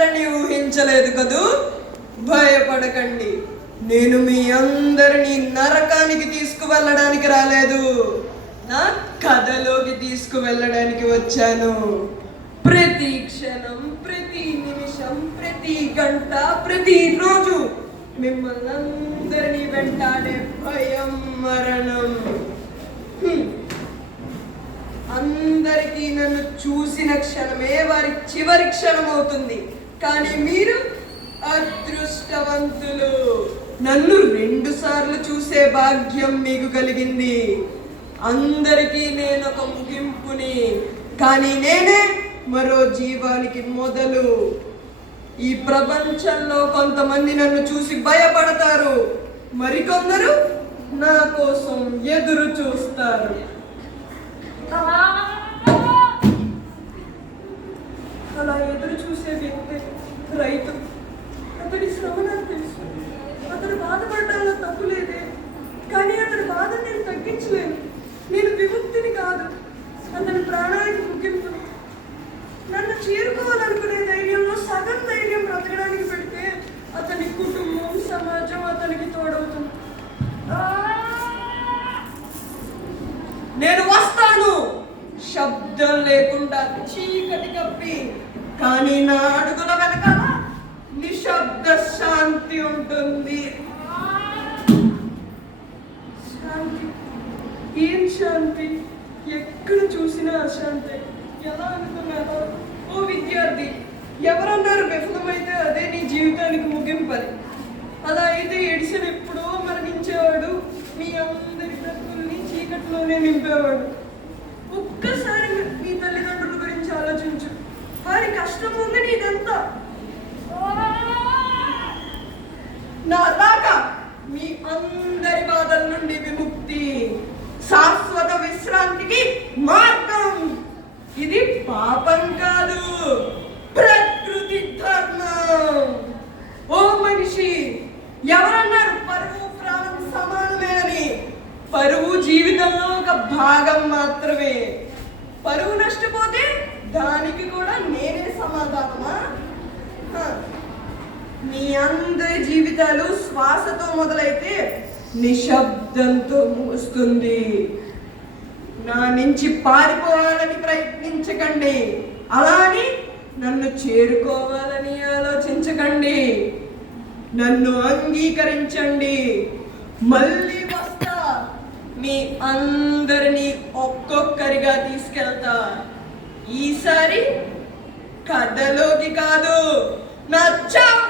వస్తారని ఊహించలేదు కదూ? భయపడకండి. నేను మీ అందరినీ నరకానికి తీసుకువెళ్ళడానికి రాలేదు. నా కథలోకి తీసుకువెళ్ళడానికి వచ్చాను. ప్రతి క్షణం ప్రతి నిమిషం ప్రతి గంట ప్రతి రోజు మిమ్మల్ని అందరినీ వెంటాడే భయం మరణం హ్మ్. అందరికీ నన్ను చూసిన క్షణమే వారి చివరి క్షణం అవుతుంది కానీ మీరు అదృష్టవంతులు. నన్ను రెండు సార్లు చూసే భాగ్యం మీకు కలిగింది. అందరికీ నేను ఒక ముగింపుని. కానీ నేనే మరో జీవానికి మొదలు. ఈ ప్రపంచంలో కొంతమంది నన్ను చూసి భయపడతారు. మరికొందరు నా కోసం ఎదురు చూస్తారు. రైతు. అతడి శ్రమ నాకు తెలుసు. అతడు బాధపడడంలో తప్పు లేదే. కానీ అతని బాధ నేను తగ్గించలేను. నేను విముక్తిని కాదు. అతని ప్రాణానికి ముగింపు నన్ను చేరుకోవాలనుకునే ధైర్యంలో సగం ధైర్యం బ్రతకడానికి పెడితే అతని కుటుంబం సమాజం అతనికి తోడవుతుంది. నేను వస్తాను. శబ్దం లేకుండా చీకటి కప్పి కానీ నా అడుగుల వెనకాల శాంతి ఉంటుంది. శాంతి. ఏం శాంతి? ఎక్కడ చూసినా అశాంతి. ఎలా అనుకున్నారో? ఓ విద్యార్థి ఎవరన్నారు విఫలమైతే అదే నీ జీవితానికి ముగింపని అలా అయితే ఎడిసన్ ఎప్పుడో మరణించేవాడు మీ అందరి బ్రతుకుల్ని చీకట్లోనే నింపేవాడు. ఒక్కసారి మీ తల్లిదండ్రుల గురించి ఆలోచించు. వారి కష్టం ఉంది నీదంతా. నా రాక మీ అందరి బాధల నుండి విముక్తి. శాశ్వత విశ్రాంతికి మార్గం. ఇది పాపం కాదు. ప్రకృతి ధర్మం. ఓ మనిషి ఎవరన్నారు పరువు ప్రాణం సమానమే అని? పరువు జీవితంలో ఒక భాగం మాత్రమే. పరువు నష్టపోతే దానికి కూడా నేనే సమాధానమా? మీ అందరి జీవితాలు శ్వాసతో మొదలైతే నిశ్శబ్దంతో ముగుస్తుంది. నా నుంచి పారిపోవాలని ప్రయత్నించకండి. అలా అని నన్ను చేరుకోవాలని ఆలోచించకండి. నన్ను అంగీకరించండి. మళ్ళీ వస్తా. మీ అందరినీ ఒక్కొక్కరిగా తీసుకెళ్తా. ఈసారి కథలోకి కాదు నా చావు